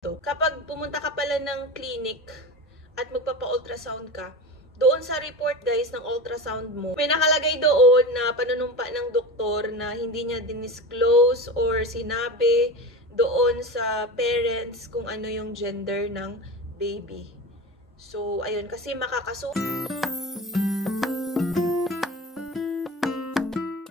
Kapag pumunta ka pala ng clinic at magpapa-ultrasound ka, doon sa report guys ng ultrasound mo, may nakalagay doon na panunumpa ng doktor na hindi niya dinisclose or sinabi doon sa parents kung ano yung gender ng baby. So, ayun, kasi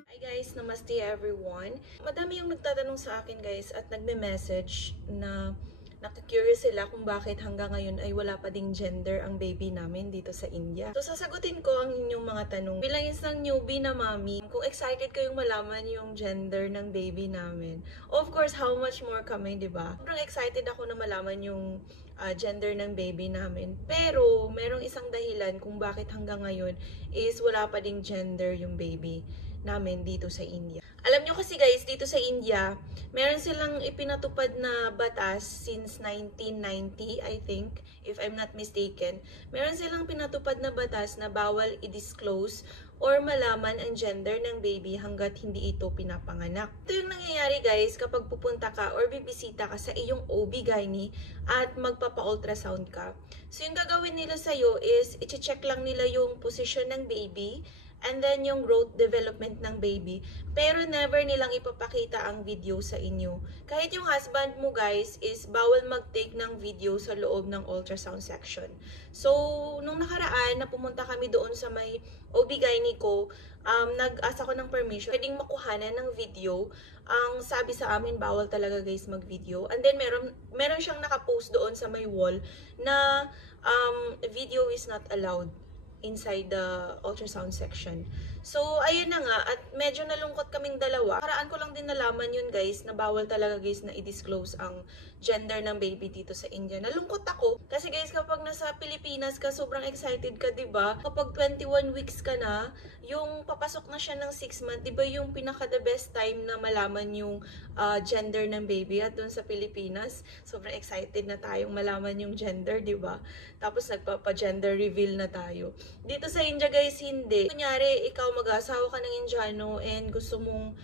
Hi guys, namaste everyone. Madami yung nagtatanong sa akin guys at nagme-message na nakaka-curious sila kung bakit hanggang ngayon ay wala pa ding gender ang baby namin dito sa India. So, sasagutin ko ang inyong mga tanong. Bilang isang newbie na mami, kung excited kayong malaman yung gender ng baby namin, of course, how much more kami, di ba? Sobrang excited ako na malaman yung gender ng baby namin. Pero, merong isang dahilan kung bakit hanggang ngayon is wala pa ding gender yung baby namin dito sa India. Alam nyo kasi guys, dito sa India, meron silang ipinatupad na batas since 1990, I think, if I'm not mistaken. Meron silang pinatupad na batas na bawal i-disclose or malaman ang gender ng baby hanggat hindi ito pinapanganak. Ito yung nangyayari guys kapag pupunta ka or bibisita ka sa iyong OB-GYN at magpapa-ultrasound ka. So yung gagawin nila sa'yo is, i-check lang nila yung position ng baby, and then yung growth development ng baby. Pero never nilang ipapakita ang video sa inyo. Kahit yung husband mo guys is bawal mag-take ng video sa loob ng ultrasound section. So, nung nakaraan na pumunta kami doon sa may OB-GYN ko, nag-ask ako ng permission, pwedeng makuhanan ng video. Ang sabi sa amin, bawal talaga guys mag-video. And then meron siyang nakapost doon sa may wall na video is not allowed inside the ultrasound section. So, ayun na nga, at medyo nalungkot kaming dalawa. Paraan ko lang din nalaman yun guys, na bawal talaga guys na i-disclose ang gender ng baby dito sa India. Nalungkot ako. Kasi guys, kapag nasa Pilipinas ka, sobrang excited ka, diba? Kapag 21 weeks ka na, yung papasok na siya ng 6 months, diba yung pinaka the best time na malaman yung gender ng baby? At dun sa Pilipinas, sobrang excited na tayong malaman yung gender, diba? Tapos nagpapa-gender reveal na tayo. Dito sa India guys, hindi. Kunyari, ikaw mag-asawa ka ng Indiano and gusto mong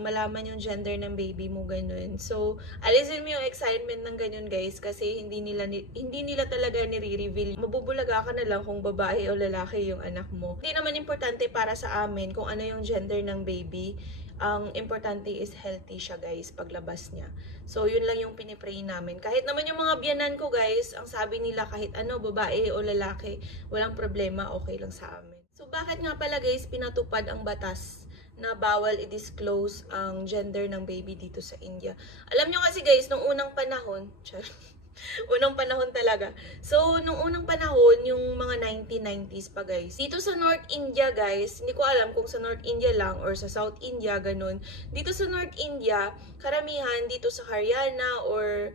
malaman yung gender ng baby mo, ganun. So, alisin mo yung excitement ng ganun guys kasi hindi nila talaga nire-reveal. Mabubulaga ka na lang kung babae o lalaki yung anak mo. Hindi naman importante para sa amin kung ano yung gender ng baby. Ang importante is healthy siya guys paglabas niya. So, yun lang yung pinipray namin. Kahit naman yung mga biyanan ko guys, ang sabi nila kahit ano, babae o lalaki, walang problema, okay lang sa amin. So, bakit nga pala guys pinatupad ang batas na bawal i-disclose ang gender ng baby dito sa India? Alam nyo kasi guys, nung unang panahon, unang panahon talaga. So, nung unang panahon, yung mga 1990s pa guys, dito sa North India guys, hindi ko alam kung sa North India lang or sa South India, ganun. Dito sa North India, karamihan dito sa Haryana or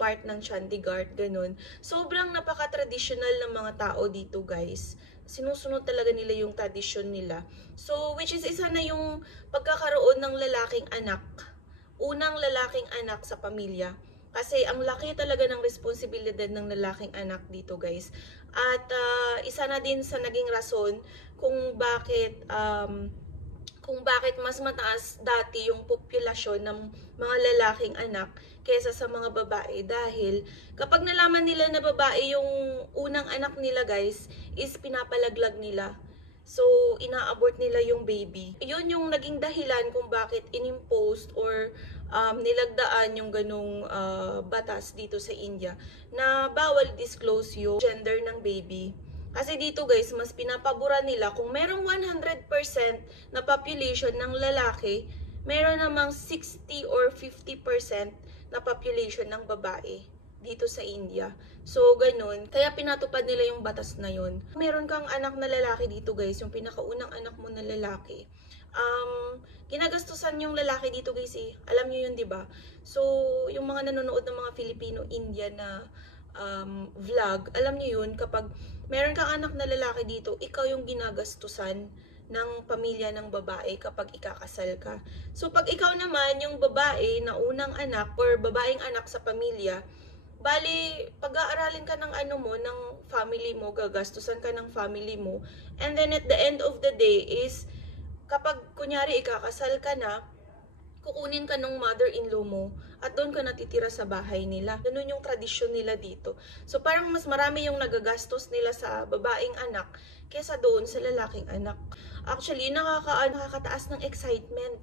part ng Chandigarh, ganun. Sobrang napaka-traditional ng mga tao dito guys. Sinusunod talaga nila yung tradisyon nila. So, which is isa na yung pagkakaroon ng lalaking anak. Unang lalaking anak sa pamilya. Kasi ang laki talaga ng responsibilidad ng lalaking anak dito guys. At isa na din sa naging rason kung bakit mas mataas dati yung populasyon ng mga lalaking anak kaysa sa mga babae. Dahil kapag nalaman nila na babae yung unang anak nila guys, is pinapalaglag nila. So, ina-abort nila yung baby. Yun yung naging dahilan kung bakit inimposed or nilagdaan yung ganung batas dito sa India na bawal disclose yung gender ng baby. Kasi dito guys, mas pinapabura nila kung merong 100% na population ng lalaki, meron namang 60 or 50% na population ng babae dito sa India. So, ganun. Kaya pinatupad nila yung batas na yun. Meron kang anak na lalaki dito guys, yung pinakaunang anak mo na lalaki. Ginagastusan yung lalaki dito guys eh. Alam nyo yun, diba? So, yung mga nanonood ng mga Filipino-Indian na vlog, alam nyo yun, kapag meron kang anak na lalaki dito, ikaw yung ginagastusan ng pamilya ng babae kapag ikakasal ka. So, pag ikaw naman, yung babae na unang anak or babaeng anak sa pamilya, bali, pag-aaralin ka ng ano mo, ng family mo, gagastusan ka ng family mo, and then at the end of the day is, kapag kunyari ikakasal ka na, kukunin ka ng mother-in-law mo at doon ka natitira sa bahay nila. Ganun yung tradisyon nila dito. So parang mas marami yung nagagastos nila sa babaeng anak kesa doon sa lalaking anak. Actually, nakakataas ng excitement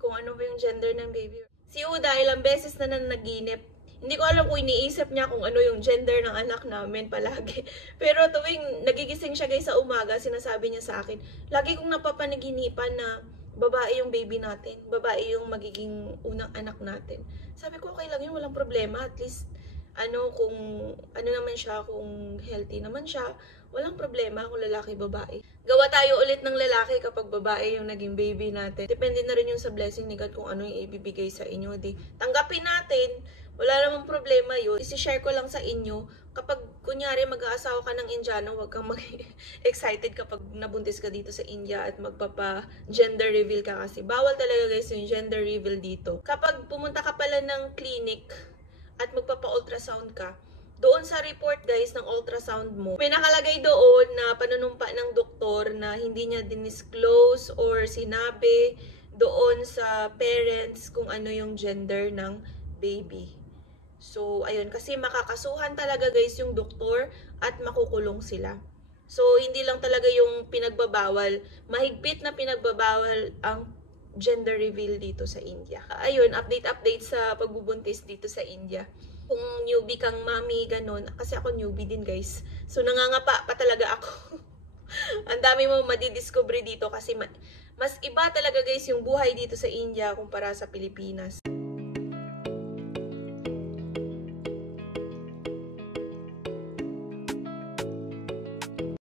kung ano ba yung gender ng baby. Si Uda, ilang beses na nanaginip. Hindi ko alam kung iniisip niya kung ano yung gender ng anak namin palagi. Pero tuwing nagigising siya guys sa umaga, sinasabi niya sa akin, lagi kong napapanaginipan na babae yung baby natin. Babae yung magiging unang anak natin. Sabi ko, okay lang yun, walang problema. At least, kung ano naman siya, kung healthy naman siya, walang problema kung lalaki, babae. Gawa tayo ulit ng lalaki kapag babae yung naging baby natin. Depende na rin yung sa blessing ni God kung ano yung ibibigay sa inyo. Di, tanggapin natin. Wala namang problema yun. Isi-share ko lang sa inyo, kapag kunyari mag-aasawa ka ng Indiano, huwag kang mag-excited kapag nabuntis ka dito sa India at magpapa-gender reveal ka kasi. Bawal talaga guys yung gender reveal dito. Kapag pumunta ka pala ng clinic at magpapa-ultrasound ka, doon sa report guys ng ultrasound mo, may nakalagay doon na panunumpa ng doktor na hindi niya dinisclose or sinabi doon sa parents kung ano yung gender ng baby. So, ayun, kasi makakasuhan talaga guys yung doktor at makukulong sila. So, hindi lang talaga yung pinagbabawal, mahigpit na pinagbabawal ang gender reveal dito sa India. Ayun, update sa pagbubuntis dito sa India. Kung newbie kang mami, ganun, kasi ako newbie din guys. So, nangangapa pa talaga ako. Ang dami mo madidiscover dito kasi mas iba talaga guys yung buhay dito sa India kumpara sa Pilipinas.